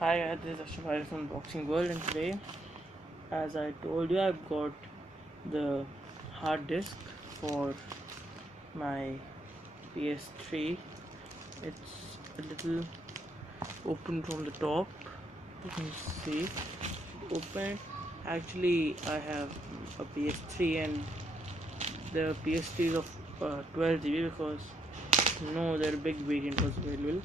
Hi guys, this is Toshiba from Boxing World, and today, as I told you, I've got the hard disk for my PS3. It's a little open from the top. You can see open it. Actually, I have a PS3, and the PS3 is of 12 GB because no other big variant was available.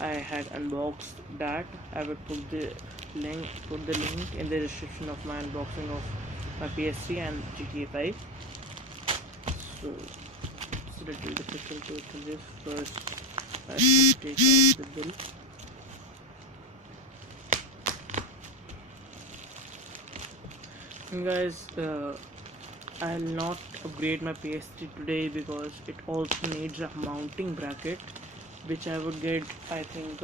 I had unboxed that. I will put the link in the description of my unboxing of my PS3 and GTA 5. So it's a little difficult to open this. First I should take out the bill. And guys, I'll not upgrade my PS3 today because it also needs a mounting bracket, which I would get, I think,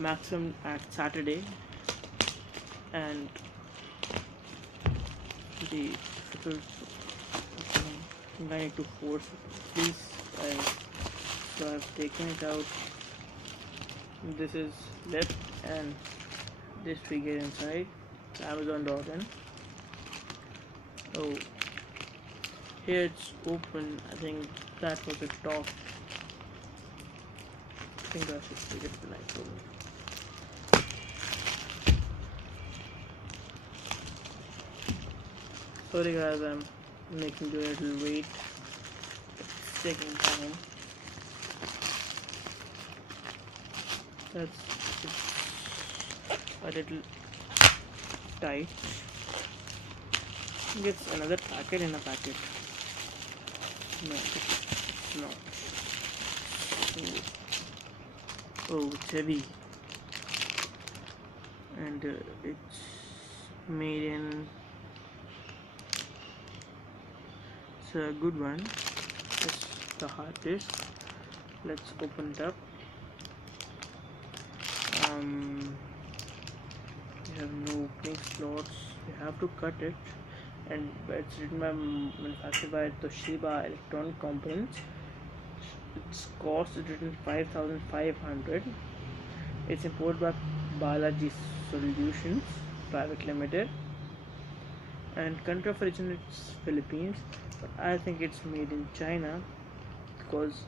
maximum at Saturday. And the difficult, I need to force it, please. So I've taken it out. This is left, and this we get inside. Amazon.in. Oh, here it's open. I think that was the top. I think I should take it when I told me. Sorry guys, I'm making you a little wait. It's taking time. That's a little tight. It's another packet in a packet. No, it's not. Oh, it's heavy. And it's made in. It's a good one. It's the hard disk. Let's open it up. You have no opening slots. You have to cut it, and it's written by manufactured by Toshiba Electronic Components. Its cost is written 5,500. It's imported by Balaji Solutions Private Limited, and country of origin it's Philippines, but I think it's made in China because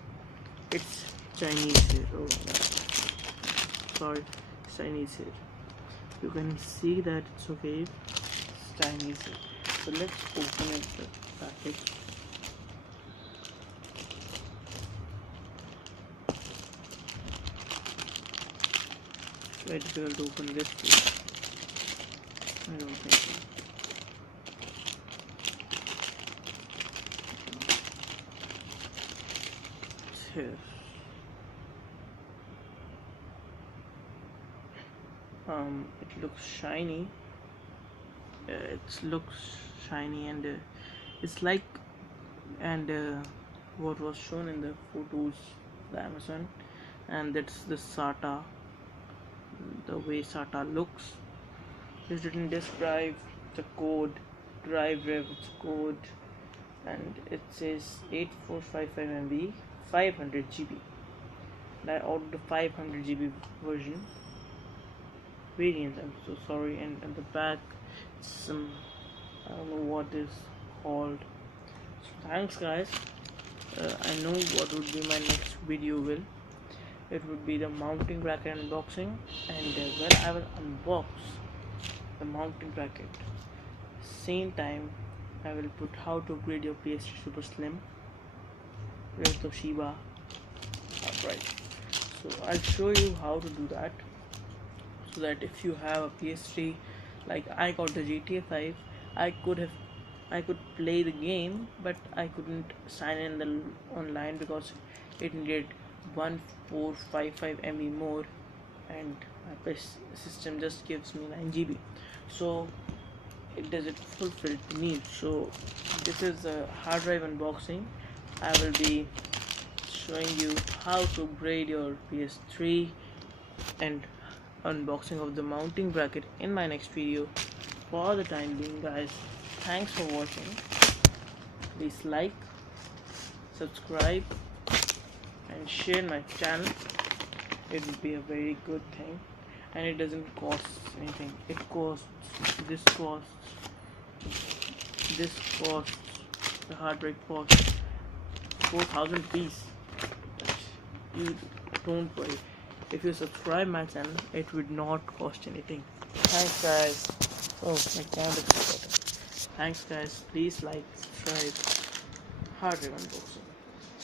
it's Chinese here. Oh, sorry, it's Chinese here. You can see that it's okay. It's Chinese here. So let's open it, the package. Very difficult to open this too. I don't think so. It's here. It looks shiny. It looks shiny, and it's like, and what was shown in the photos, the Amazon, and that's the SATA. The way SATA looks. It's written disk drive, the code, drive rev, it's code, and it says 8455 MB, 500 GB. And I ordered the 500 GB version variant. I'm so sorry. And at the back, some, I don't know what is called. So thanks, guys. I know what would be my next video will. It would be the mounting bracket unboxing, and when I will unbox the mounting bracket, same time I will put how to upgrade your PS3 Super Slim with Toshiba upright. So I'll show you how to do that, so that if you have a PS3, like I got the GTA 5, I could play the game, but I couldn't sign in the online because it needed 1455 MB more, and my system just gives me 9 GB, so it doesn't fulfill the need. So this is a hard drive unboxing. I will be showing you how to upgrade your PS3 and unboxing of the mounting bracket in my next video. For the time being, guys, thanks for watching. Please like, subscribe, and share my channel. It would be a very good thing. and it doesn't cost anything. This costs the hard drive costs 4,000 rupees. But you don't worry. If you subscribe my channel, it would not cost anything. Thanks guys. Oh, my camera is better. Thanks guys. Please like, subscribe. Hard drive unboxing.